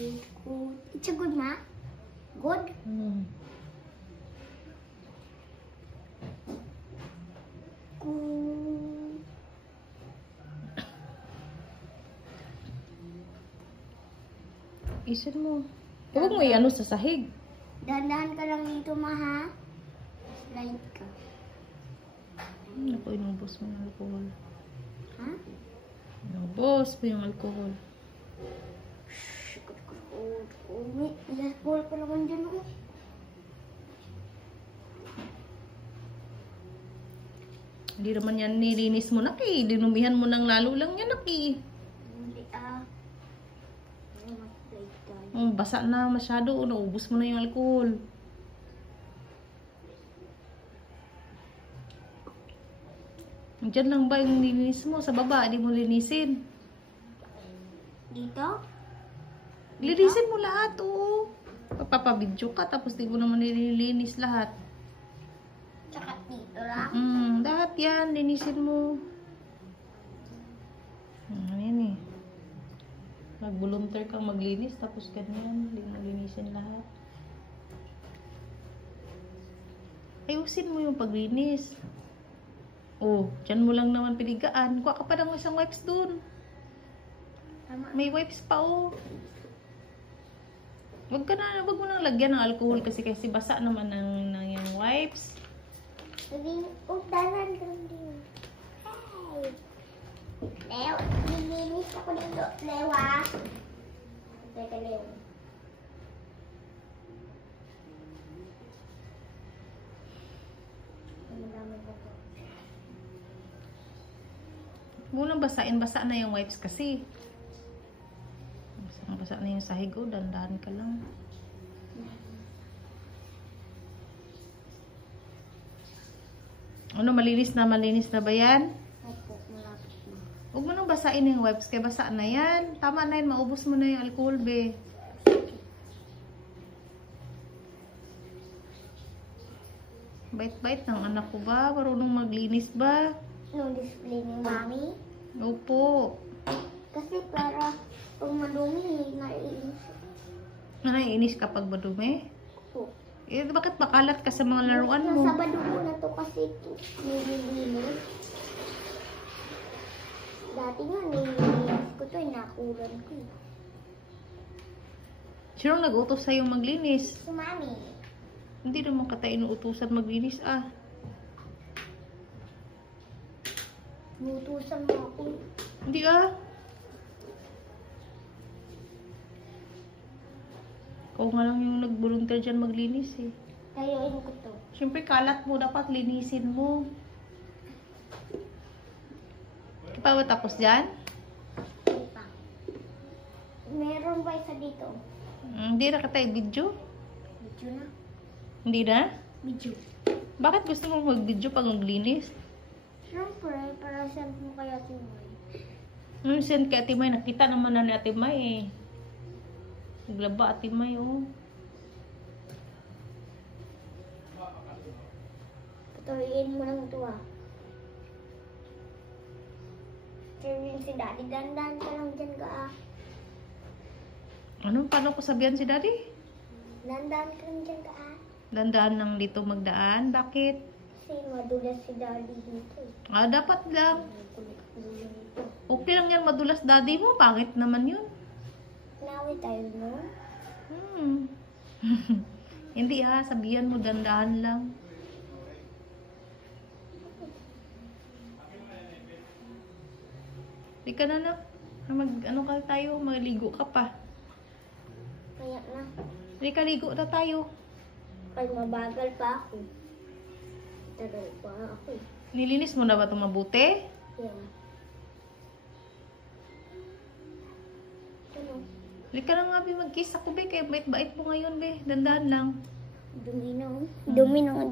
Good. It's a good, ma? Good? Good. Isin mo. Huwag mo i-ano sa sahig. Dahan-dahan ka lang dito, ma, ha? Slide ka. Ako, inubos mo yung alcohol. Ha? Inubos mo yung alcohol. May alcohol pa naman dyan, oh. Hindi naman yan nilinis mo, Naki. Dinumihan mo ng lalo lang yan, Naki. Hindi, mag-slide tayo. Basa na masyado. Naubos mo na yung alcohol. Diyan lang ba yung nilinis mo? Sa baba, di mo linisin. Dito? Linisin mo lahat, oo. Papabidyo ka, tapos di mo naman nililinis lahat. Tsaka dito lang? Lahat yan, linisin mo. Ano yan eh. Mag-volunteer kang maglinis, tapos ganyan, hindi mo linisin lahat. Ayusin mo yung paglinis. Oh, dyan mo lang naman piligaan. Kuha ka pa ng isang wipes dun. May wipes pa, oh. Wag mo nang lagyan ng alcohol kasi basa naman ng yung wipes. Danan ka lang din. Hey! Leo, nilinis ako dito. Leo, ah. Teka, Leo. Munang basain, basa na yung wipes kasi. Basa na yung sahig, oh. Dandahan ka lang. Ano, malinis na ba yan? Opo, malapit na. Huwag mo nang basain yung wipes, kaya basa na yan. Tama na yan, maubos mo na yung alcohol, be. Bait-bait ng anak ko ba? Marunong maglinis ba? No display ni Mami? Opo. Kasi para pag madumi, naiinis. Naiinis kapag madumi? Opo. Eh, bakit makalat ka sa mga laruan mo? Nasa badugo na to kasi ito. Nililinis. Dati nga, nililinis ko to. Nakulan ko. Sino nag-utos sa'yo maglinis? Si Mami. Hindi naman ka tayo inuutusan maglinis, ah. Nutusan mo ako. Hindi, ah. Ikaw nga lang yung nag-volunteer dyan maglinis, eh. Tayuin ko to. Siyempre, kalat mo. Dapat linisin mo. Di pa ba tapos dyan? Ipa. Meron ba isa dito? Hindi na ka tayo video? Medyo na. Hindi na? Medyo. Bakit gusto mo mag-video pag maglinis? Siyempre, para saan mo kaya si Mami? Send kay Ate May. Nakita naman na ni Ate May, eh. Naglaba Ate May, oh. Patuloyin mo lang ito, ah. Sabihin si Daddy, dandan ka lang dyan ka, ah. Ano? Paano ko sabihan si Daddy? Dandan ka lang dyan ka, ah. Dandaan lang dito magdaan. Bakit? Kasi madulas si Daddy dito. Ah, dapat lang. Kulit-kulit ito. Okay lang yan, madulas daddy mo. Pangit naman yun. Nawi tayo, no? Hindi, ha. Sabihan mo, dandaan lang. Hindi ka na. Ano ka tayo? Maligo ka pa. Kaya na. Hindi ka, ligo na tayo. Kaya mabagal pa ako. Tagal pa ako. Nilinis mo na ba ito mabuti? Yeah. Ano? Hindi ka na nga, be, mag-kiss ako, be. Kaya bait-bait mo ngayon, be. Dandaan lang. Dumi na. Dumi na nga.